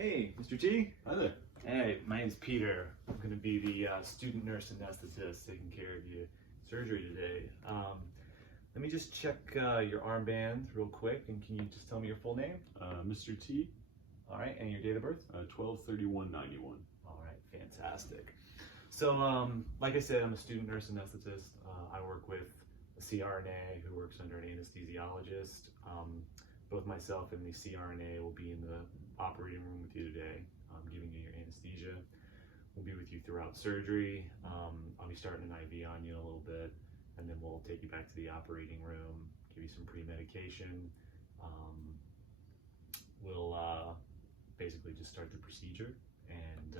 Hey, Mr. T. Hi there. Hey, my name's Peter. I'm going to be the student nurse anesthetist taking care of your surgery today. Let me just check your armband real quick, and can you just tell me your full name? Mr. T, All right, and your date of birth? 12/31/91. All right, fantastic. So, like I said, I'm a student nurse anesthetist. I work with a CRNA who works under an anesthesiologist. Both myself and the CRNA will be in the operating room with you today, giving you your anesthesia. We'll be with you throughout surgery. I'll be starting an IV on you in a little bit, and then we'll take you back to the operating room, give you some pre-medication. We'll basically just start the procedure. And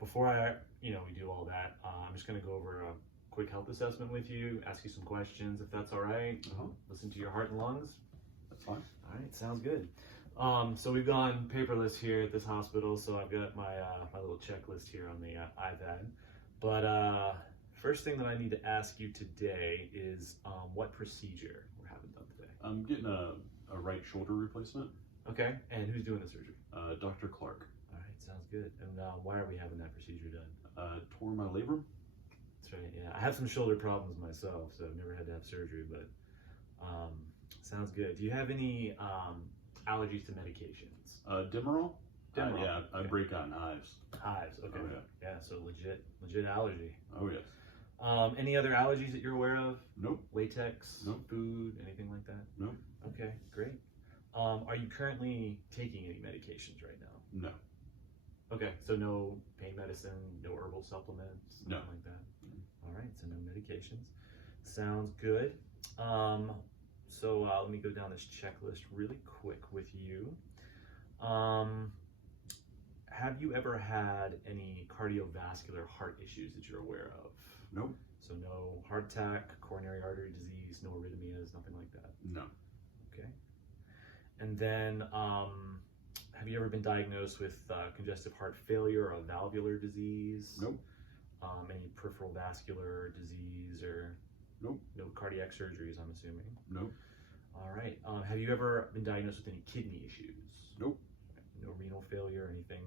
before we do all that, I'm just going to go over a quick health assessment with you, ask you some questions if that's all right. Listen to your heart and lungs. That's fine. All right, sounds good. So we've gone paperless here at this hospital, so I've got my little checklist here on the iPad. But first thing that I need to ask you today is what procedure we're having done today. I'm getting a right shoulder replacement. Okay, and who's doing the surgery? Dr. Clark. All right, sounds good. And why are we having that procedure done? Tore my labrum. That's right, yeah. I have some shoulder problems myself, so I've never had to have surgery, but sounds good. Do you have any allergies to medications? Demerol? Demerol, Yeah, I okay. break out in hives. Hives, okay. Oh, Yeah, so legit allergy. Oh, yes. Any other allergies that you're aware of? Nope. Latex, Nope. food, anything like that? Nope. Okay, great. Are you currently taking any medications right now? No. Okay, so no pain medicine, no herbal supplements, No. nothing like that? All right, so no medications. Sounds good. So let me go down this checklist really quick with you. Have you ever had any cardiovascular heart issues that you're aware of? Nope. So no heart attack, coronary artery disease, no arrhythmias, nothing like that? No. Okay. And then have you ever been diagnosed with congestive heart failure or a valvular disease? Nope. Any peripheral vascular disease or Nope. no cardiac surgeries, I'm assuming? Nope. All right. Have you ever been diagnosed with any kidney issues? Nope. No renal failure, anything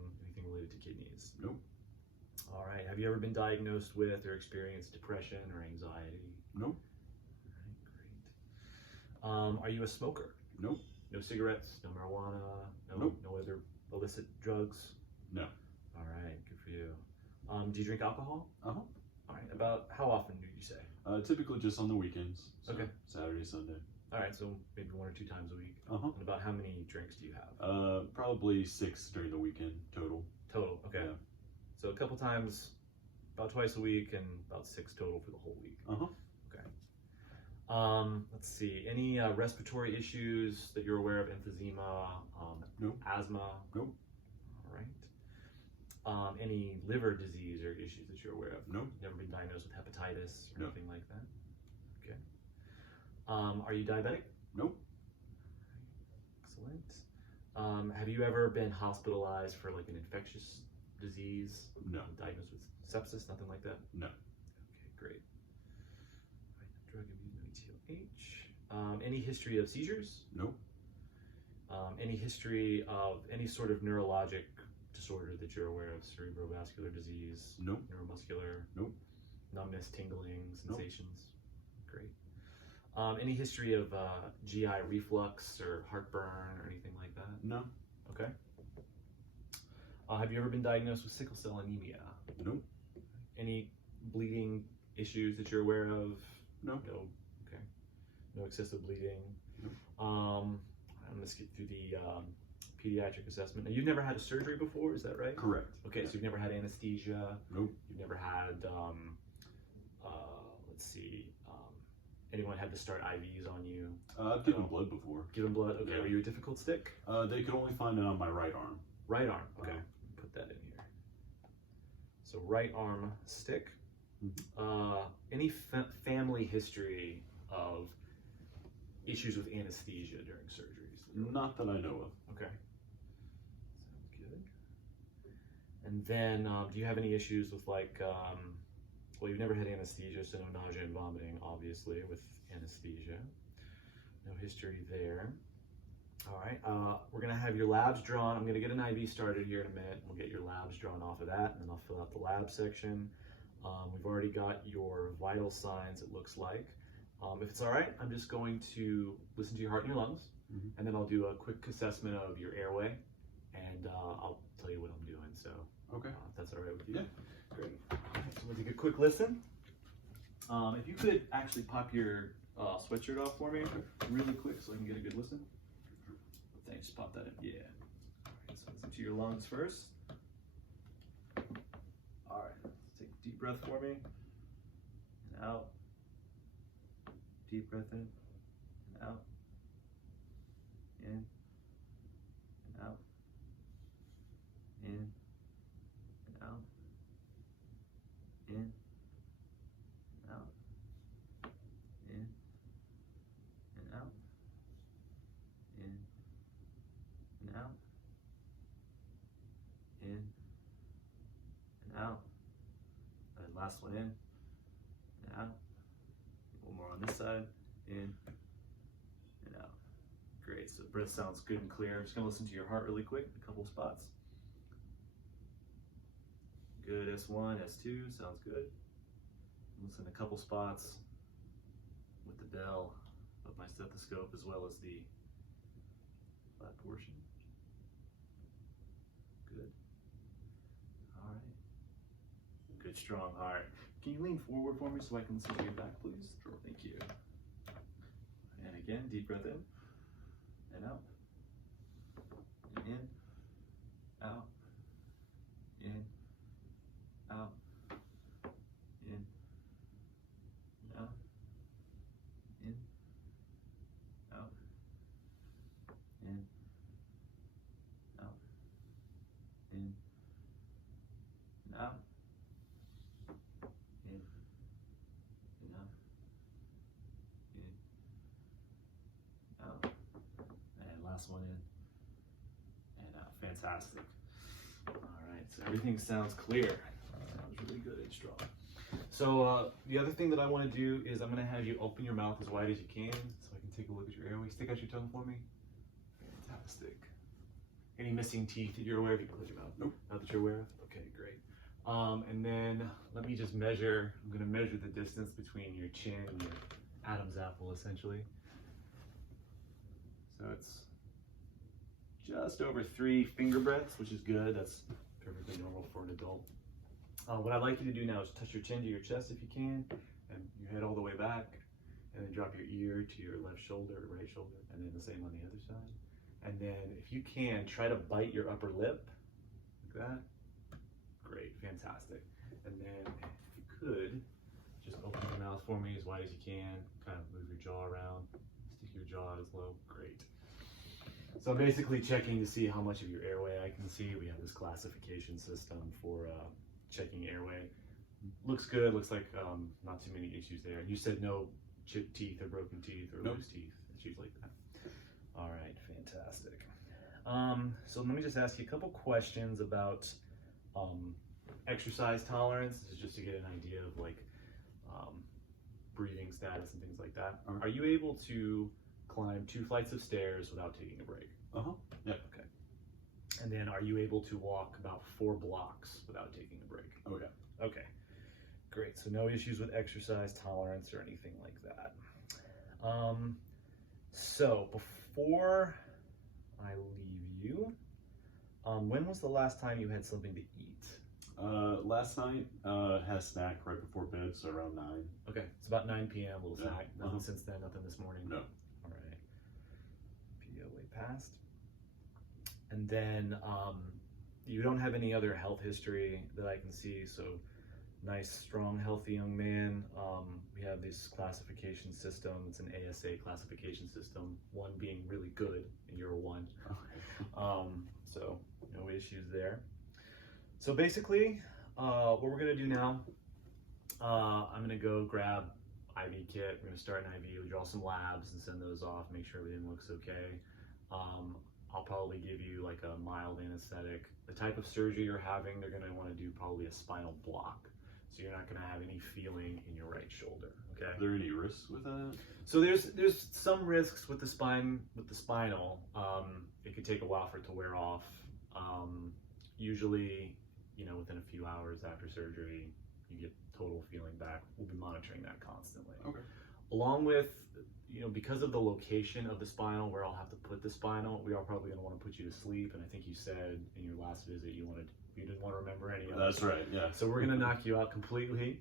related to kidneys? Nope. All right. Have you ever been diagnosed with or experienced depression or anxiety? Nope. All right, great. Are you a smoker? Nope. No cigarettes, no marijuana, Nope. no other illicit drugs? No. All right, good for you. Do you drink alcohol? Uh-huh. All right, about how often do you say? Typically just on the weekends. So Okay. Saturday, Sunday. All right, so maybe 1 or 2 times a week. Uh-huh. And about how many drinks do you have? Probably 6 during the weekend total. Total, okay. Yeah. So a couple times, about twice a week, and about 6 total for the whole week. Uh-huh. Okay. Let's see. Any respiratory issues that you're aware of? Emphysema, Nope. asthma? Nope. All right. Any liver disease or issues that you're aware of? Nope. Never been diagnosed with hepatitis or No. anything like that? Okay. Are you diabetic? Nope. Excellent. Have you ever been hospitalized for like an infectious disease? No. Diagnosed with sepsis? Nothing like that? No. Okay, great. All right, drug abuse, no ETH. Any history of seizures? Nope. Any history of any sort of neurologic disorder that you're aware of? Cerebrovascular disease? Nope. Neuromuscular? Nope. Numbness, tingling, Nope. sensations? Great. Any history of GI reflux or heartburn or anything like that? No. Okay. Have you ever been diagnosed with sickle cell anemia? Nope. Any bleeding issues that you're aware of? No. No. Okay. No excessive bleeding. Nope. I'm gonna skip through the pediatric assessment. Now, you've never had a surgery before, is that right? Correct. Okay, Yeah. so you've never had anesthesia. Nope. You've never had, let's see, anyone had to start IVs on you? I've given blood before. Given blood? Okay. Yeah. Were you a difficult stick? They could only find it on my right arm. Right arm. Okay. Put that in here. So right arm stick. Any family history of issues with anesthesia during surgeries? Not that I know of. Okay. Sounds good. And then, do you have any issues with like, well, you've never had anesthesia, so no nausea and vomiting, obviously, with anesthesia. No history there. All right, we're gonna have your labs drawn. I'm gonna get an IV started here in a minute. We'll get your labs drawn off of that, and then I'll fill out the lab section. We've already got your vital signs, it looks like. If it's all right, I'm just going to listen to your heart and your lungs, and then I'll do a quick assessment of your airway, and I'll tell you what I'm doing. So, Okay. if that's all right with you. Yeah. Great. All right, so we'll take a quick listen. If you could actually pop your sweatshirt off for me really quick so I can get a good listen. Thanks, just pop that in. Yeah. All right, so listen to your lungs first. All right, let's take a deep breath for me. And out. Deep breath in and out. In and out. In and out. In and out. In and out. In and out. In and out. And last one in and out. One more on this side. In and out. Great. So breath sounds good and clear. I'm just gonna listen to your heart really quick, a couple spots. Good. S1, S2, sounds good. Listen a couple spots with the bell of my stethoscope as well as the flat portion. Good. All right. Good, strong heart. Can you lean forward for me so I can listen to your back, please? Sure. Thank you. And again, deep breath in and out. And in, out, in, out, in, out, in, out, in, out, in, and out. In and out, in, out, and last one in and out. Fantastic. All right, so everything sounds clear. Sounds really good and strong. So the other thing that I want to do is I'm going to have you open your mouth as wide as you can so I can take a look at your airway. Stick out your tongue for me. Fantastic. Any missing teeth that you're aware of? You can close your mouth. Nope. Not that you're aware of? Okay, great. And then let me just measure, I'm gonna measure the distance between your chin and your Adam's apple, essentially. So it's just over 3 finger breadths, which is good. That's perfectly normal for an adult. What I'd like you to do now is touch your chin to your chest if you can, and your head all the way back, and then drop your ear to your left shoulder or right shoulder, and then the same on the other side. And then if you can, try to bite your upper lip, like that. Great, fantastic. And then if you could, just open your mouth for me as wide as you can, kind of move your jaw around, stick your jaw out as low, great. So I'm basically checking to see how much of your airway I can see. We have this classification system for checking airway. Looks good, looks like not too many issues there. You said no chipped teeth or broken teeth or Nope. loose teeth, issues like that. All right, fantastic. So let me just ask you a couple questions about exercise tolerance. This is just to get an idea of like breathing status and things like that. All right. Are you able to climb 2 flights of stairs without taking a break? Yeah. Okay. And then are you able to walk about 4 blocks without taking a break? Oh yeah. Okay. Great. So no issues with exercise tolerance or anything like that. So before I leave you, when was the last time you had something to eat? Last night, had a snack right before bed, so around 9. Okay, it's about 9 p.m. Little Yeah. snack. Nothing since then. Nothing this morning. No. All right. POA passed. And then you don't have any other health history that I can see. So nice, strong, healthy young man. We have this classification system. It's an ASA classification system. 1 being really good, and you're a 1. So no issues there. So basically, what we're gonna do now, I'm gonna go grab IV kit. We're gonna start an IV. We'll draw some labs and send those off. Make sure everything looks okay. I'll probably give you like a mild anesthetic. The type of surgery you're having, they're gonna want to do probably a spinal block. So you're not going to have any feeling in your right shoulder. Okay. Are there any risks with that? So there's some risks with the spinal. It could take a while for it to wear off. Usually, within a few hours after surgery, you get total feeling back. We'll be monitoring that constantly. Okay. Along with, because of the location of the spinal, where I'll have to put the spinal, we are probably going to want to put you to sleep. And I think you said in your last visit you didn't want to remember any of it. That's right. Yeah. So we're going to knock you out completely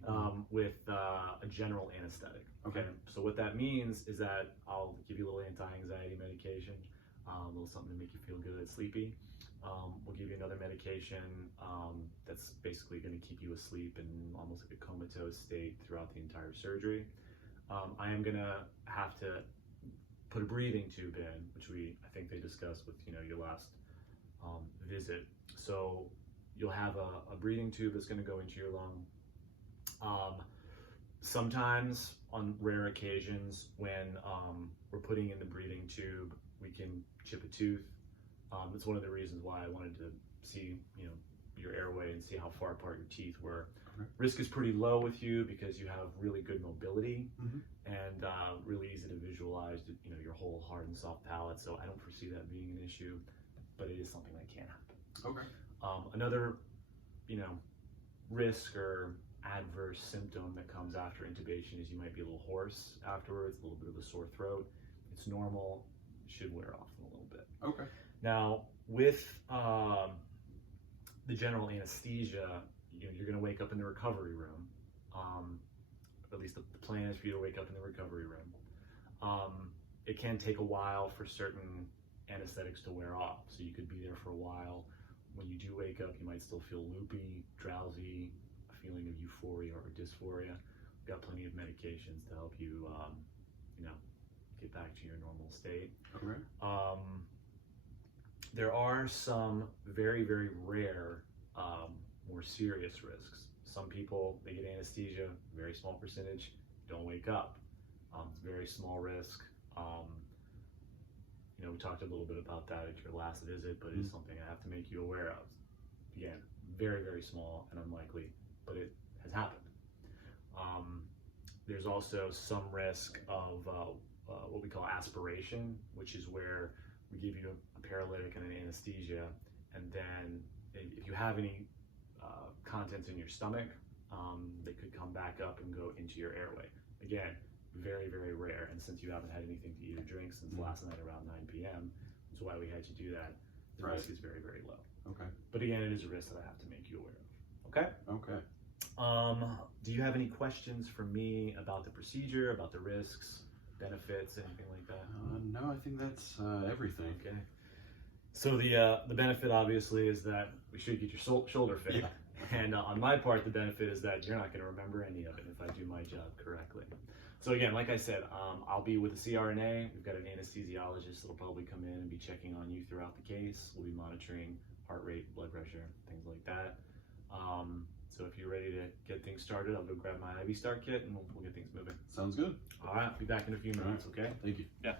with a general anesthetic. Okay. So what that means is that I'll give you a little anti-anxiety medication, a little something to make you feel good, sleepy. We'll give you another medication that's basically going to keep you asleep in almost like a comatose state throughout the entire surgery. I am going to have to put a breathing tube in, which I think they discussed with your last visit. So you'll have a breathing tube that's going to go into your lung. Sometimes, on rare occasions, when we're putting in the breathing tube, we can chip a tooth. That's one of the reasons why I wanted to see, your airway and see how far apart your teeth were. Okay. Risk is pretty low with you because you have really good mobility Mm-hmm. and really easy to visualize, your whole hard and soft palate. So I don't foresee that being an issue, but it is something that can happen. Okay. Another, risk or adverse symptom that comes after intubation is you might be a little hoarse afterwards, a little bit of a sore throat. It's normal. It should wear off in a little bit. Okay. Now, with the general anesthesia, you're going to wake up in the recovery room. At least the plan is for you to wake up in the recovery room. It can take a while for certain anesthetics to wear off, so you could be there for a while. When you do wake up, you might still feel loopy, drowsy, a feeling of euphoria or dysphoria. We've got plenty of medications to help you, get back to your normal state. Okay. There are some very, very rare, more serious risks. Some people, they get anesthesia, very small percentage, don't wake up. It's a very small risk. We talked a little bit about that at your last visit, but it's something I have to make you aware of. Again, very, very small and unlikely, but it has happened. There's also some risk of what we call aspiration, which is where we give you a paralytic and an anesthesia, and then if you have any contents in your stomach, they could come back up and go into your airway. Again, very, very rare, and since you haven't had anything to eat or drink since last night around 9 p.m., that's why we had you do that. The risk is very, very low. Okay. But again, it is a risk that I have to make you aware of. Okay? Okay. Do you have any questions for me about the procedure, about the risks, benefits, anything like that? No, I think that's everything. Okay. So the benefit obviously is that we should get your shoulder fixed. Yeah. And on my part, the benefit is that you're not going to remember any of it if I do my job correctly. So again, like I said, I'll be with the CRNA. We've got an anesthesiologist that'll probably come in and be checking on you throughout the case. We'll be monitoring heart rate, blood pressure, things like that. So if you're ready to get things started, I'll go grab my IV Start kit and we'll get things moving. Sounds good. All right, I'll be back in a few minutes, okay? Thank you. Yeah.